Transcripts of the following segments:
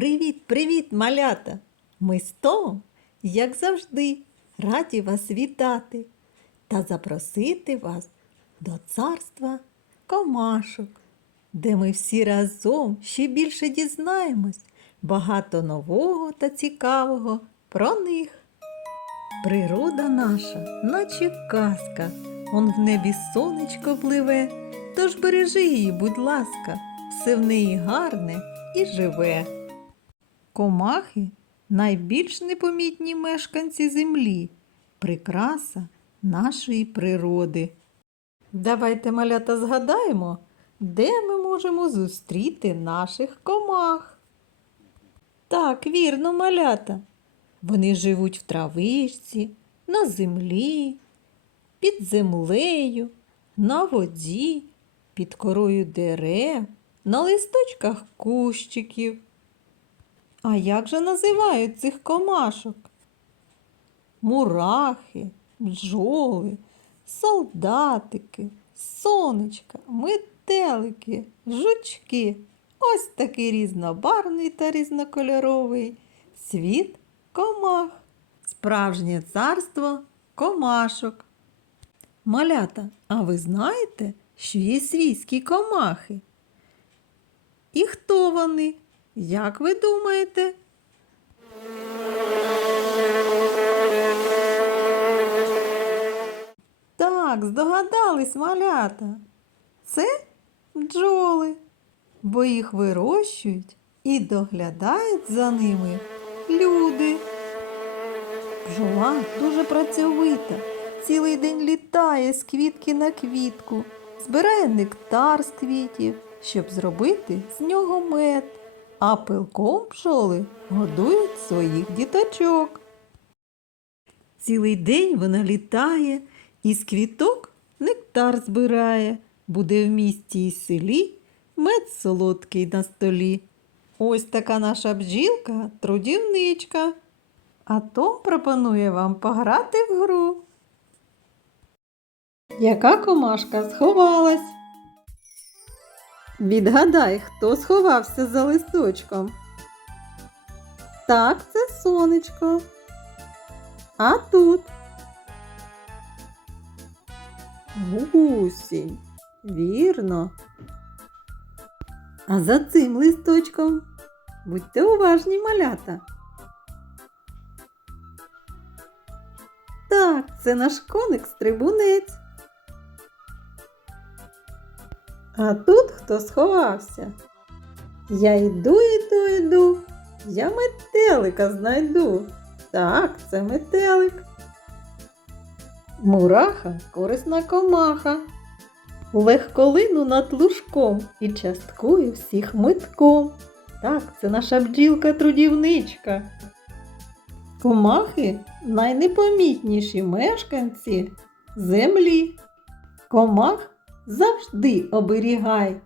Привіт, привіт, малята! Ми з Томом, як завжди, раді вас вітати та запросити вас до царства комашок, де ми всі разом ще більше дізнаємось багато нового та цікавого про них. Природа наша, наче казка, он в небі сонечко пливе, тож бережи її, будь ласка, все в неї гарне і живе. Комахи найбільш непомітні мешканці землі, прикраса нашої природи. Давайте, малята, згадаємо, де ми можемо зустріти наших комах. Так, вірно, малята. Вони живуть в травичці, на землі, під землею, на воді, під корою дерев, на листочках кущиків. А як же називають цих комашок? Мурахи, бджоли, солдатики, сонечка, метелики, жучки. Ось такий різнобарвний та різнокольоровий світ комах. Справжнє царство комашок. Малята, а ви знаєте, що є свійські комахи? І хто вони? Як ви думаєте? Так, здогадались малята. Це бджоли, бо їх вирощують і доглядають за ними люди. Бджола дуже працьовита, цілий день літає з квітки на квітку, збирає нектар з квітів, щоб зробити з нього мед, а пилком бджоли годують своїх діточок. Цілий день вона літає і з квіток нектар збирає, буде в місті і селі мед солодкий на столі. Ось така наша бджілка трудівничка. А Том пропонує вам пограти в гру. Яка комашка сховалась? Відгадай, хто сховався за листочком. Так, це сонечко. А тут гусінь. Вірно. А за цим листочком будьте уважні, малята. Так, це наш коник А тут хто сховався? Я йду, йду, йду, я метелика знайду. Так, це метелик. Мураха корисна комаха. Легколину над лужком і часткую всіх митком. Так, це наша бджілка-трудівничка. Комахи найнепомітніші мешканці землі. Комах завжди оберігай,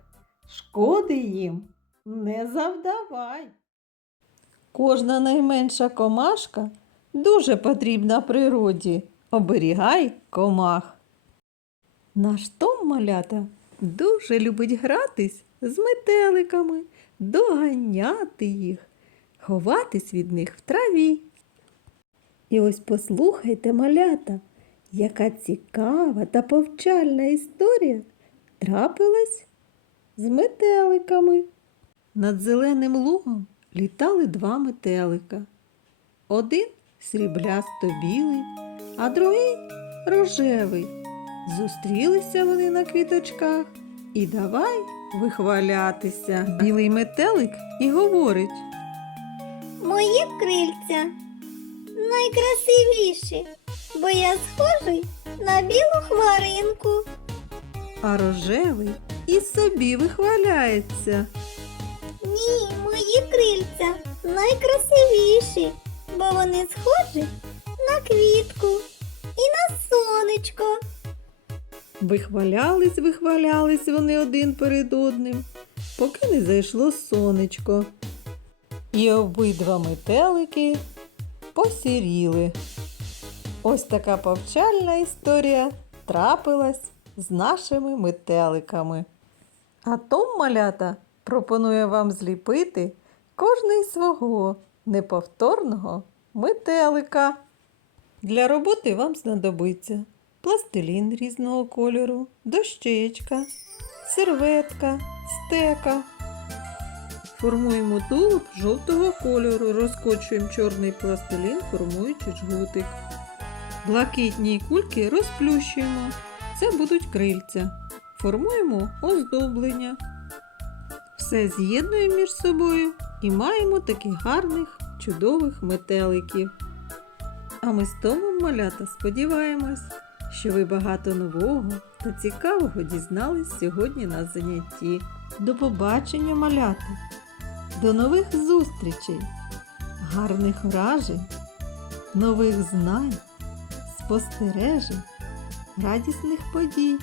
шкоди їм не завдавай. Кожна найменша комашка дуже потрібна природі. Оберігай комах. Наш Том малята дуже любить гратись з метеликами, доганяти їх, ховатись від них в траві. І ось послухайте, малята, яка цікава та повчальна історія трапилась з метеликами. Над зеленим лугом літали два метелика. Один сріблясто білий, а другий рожевий. Зустрілися вони на квіточках і давай вихвалятися. Білий метелик і говорить. Мої крильця найкрасивіші, бо я схожий на білу хмаринку. А рожевий і собі вихваляється. Ні, мої крильця найкрасивіші, бо вони схожі на квітку і на сонечко. Вихвалялись, вихвалялись вони один перед одним, поки не зайшло сонечко. І обидва метелики посіріли. Ось така повчальна історія трапилась з нашими метеликами. А Том малята пропонує вам зліпити кожний свого неповторного метелика. Для роботи вам знадобиться пластилін різного кольору, дощечка, серветка, стека. Формуємо тулуб жовтого кольору, розкочуємо чорний пластилін, формуючи жгутик. Блакитні кульки розплющуємо. Це будуть крильця. Формуємо оздоблення. Все з'єднуємо між собою і маємо таких гарних, чудових метеликів. А ми з Томом малята сподіваємось, що ви багато нового та цікавого дізнались сьогодні на занятті. До побачення, малята! До нових зустрічей, гарних вражень, нових знань, спостережень, радісних подій.